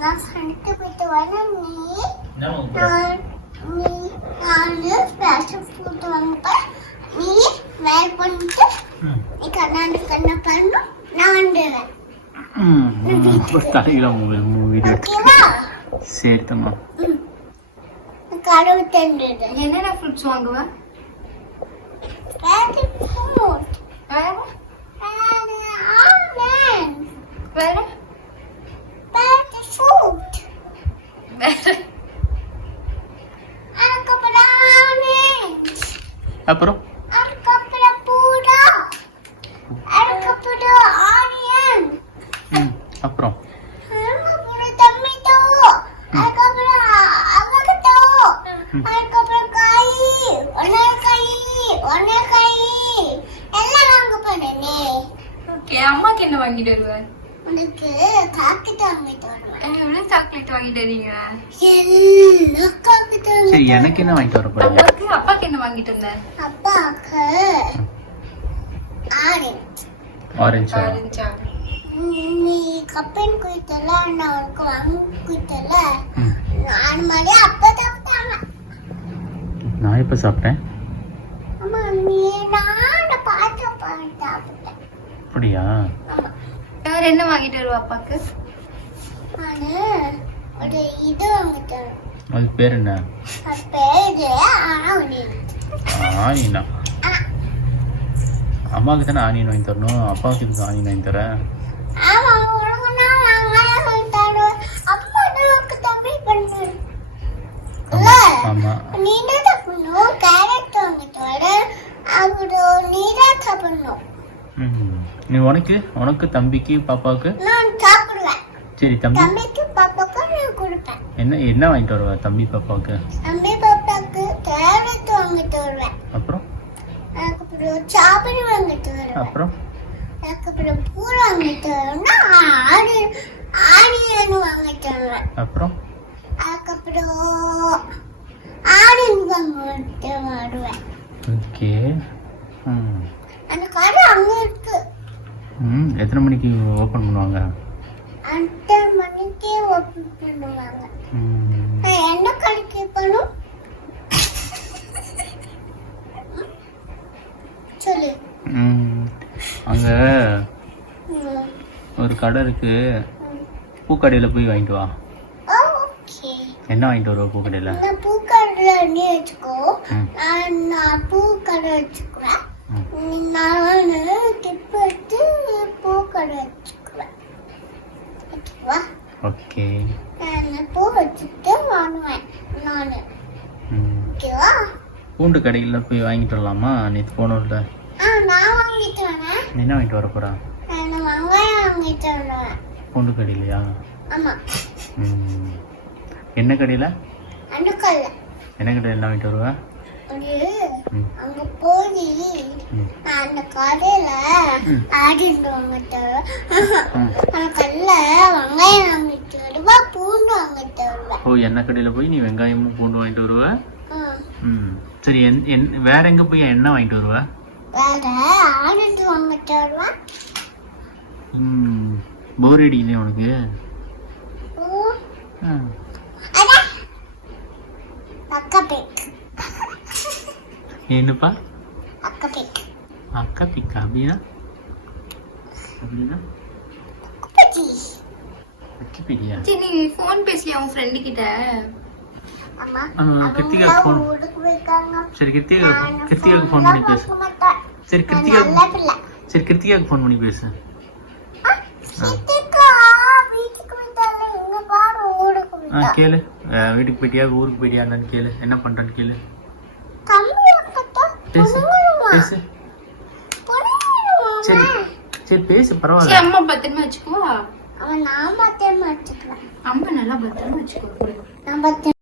நான் சண்டைக்கு போயிட்டு வரேன். நீ நாலு ஃபேஷன் ஃபுட் வாங்க. நீ வேர் பண்ணிட்டு நீ கண்ணாடி கண்ண பண்ணணும். நான் வந்துடுறேன். சரி தம்மா. கடவுள் தந்துடு. என்னென்ன ஃப்ரூட்ஸ் வாங்குவேன்? அப்புறம் அப்புறம் அம்மாக்கு என்ன வாங்கிட்டு வருவேன்? உனக்கு சாக்லேட் வாங்கிட்டு வருவேன். எவ்வளவு சாக்லேட் வாங்கிட்டு வரீங்க? சரி, எனக்கு என்ன வாங்கிட்டு வர போறீங்க? அப்பாக்கு என்ன வாங்கிட்டு வந்த? அப்பாக்கு ஆரஞ்சா? நீ கப்பன் குயிட்டல நான் உனக்கு வாங்கி குயிட்டல. நான் மாதிரி அப்பா சாப்பிட்டாங்க. நான் எப்ப சாப்பிட்டேன்? அம்மா நீ நான் பாத்து சாப்பிட்டேன். அப்படியா? ஆமா. வேற என்ன வாங்கிட்டு வருவா அப்பாக்கு? நானு ஒரு இது வாங்கிட்டு வருவேன். அது பேர் என்ன? அது பேரு ஆனியனா? அம்மாவுக்கு தானே ஆனியன் வாங்கி தரணும். அப்பாவுக்கு இதுக்கு ஆனியன் வாங்கி தர? ஆமா, உனக்கு நான் வெங்காயம் வாங்கி தருவேன். அப்பா உனக்கு தம்பி பண்ணுவேன். ஆமா. நீ தான் சாப்பிடணும். கேரட் வாங்கிட்டு வர. அப்புறம் நீ தான் சாப்பிடணும். நீ உனக்கு தம்பிக்கு பாப்பாவுக்கு? நான் சாப்பிடுவேன். சரி, தம்பிக்கு பாப்பாக்கு நான் கொடுப்பேன். என்ன வாங்கிட்டு வருவா தம்பி பாப்பாவுக்கு? தம்பி பாப்பாக்கு கேரட் வாங்கிட்டு வருவேன். அப்புறம் அதுக்கப்புறம் சாப்பிடு வாங்கிட்டு வருவேன். அப்புறம் அதுக்கப்புறம் பூ வாங்கிட்டு வருவேன்னா ஆனியன் வாங்கிட்டு வருவேன். அப்புறம் அதுக்கப்புறம் ஆனியன் வாங்கிட்டு வருவேன். ஓகே. அந்த கடை அங்க இருக்கு. எத்தனை மணிக்கு ஓபன் பண்ணுவாங்க? 8 மணிக்கு ஓபன் பண்ணுவாங்க. நான் என்ன கடைக்கு போகணும் சொல்லு. அங்க ஒரு கடை இருக்கு. பூக்கடையில போய் வாங்கிட்டு வா. ஓகே. என்ன வாங்கிட்டு வருவா பூக்கடையில? நான் பூக்கடையில நீ வச்சுக்கோ. நான் பூக்கடை வச்சுக்குவேன். நான் டிப் எடுத்து பூக்கடை வச்சுக்குவேன். ஓகே. நான் பூ வச்சுட்டு வாங்குவேன் நானு. ஓகேவா? பூண்டு கடையில போய் வாங்கிட்டு வரலாமா? நேற்று போனோம்ல. நான் வாங்கிட்டு வரேன். என்ன வாங்கிட்டு வர போறா? நான் வெங்காயம் வாங்கிட்டு வரேன். பூண்டு கடையிலையா? ஆமா. என்ன கடையில? அந்த கடையில. என்ன கடையில என்ன வாங்கிட்டு வருவா? அங்க போய் அந்த கடையில ஆடிட்டு வாங்கிட்டு அந்த கடையில வெங்காயம் வாங்கிட்டு வருவா, பூண்டு வாங்கிட்டு வருவேன். ஓ, என்ன கடையில போய் நீ வெங்காயமும் பூண்டு வாங்கிட்டு வருவ? சரி, வேற எங்க போய் என்ன வாங்கிட்டு வருவ? வேற ஆடிட்டு வாங்கிட்டு வருவேன். போர் அடிக்குதே உனக்கு? அக்கா பேக். என்னப்பா? அக்கா பேக். அக்கா பிக்கா? அப்படின்னா சரி, நீ ஃபோன் பேசலையா உன் ஃப்ரெண்டு கிட்ட? அம்மா, கிருத்திகாக்கு ஃபோன். சரி, கிருத்திகாக்கு ஃபோன் பண்ணி பேசு. சரி, கிருத்திகாக்கு ஃபோன் பண்ணி பேசு. கேளு. வீட்டுக்கு போயிட்டியா, ஊருக்கு போயிட்டியா என்னன்னு கேளு. என்ன பண்றன்னு கேளு. பேசு. சரி பேசு, பரவாயில்ல. அம்மா பத்திரமா வச்சுக்குவா. நான் பத்திரமா வச்சுக்குவேன். அம்மா நல்லா பத்திரமா வச்சுக்கோ. நான் பத்திரமா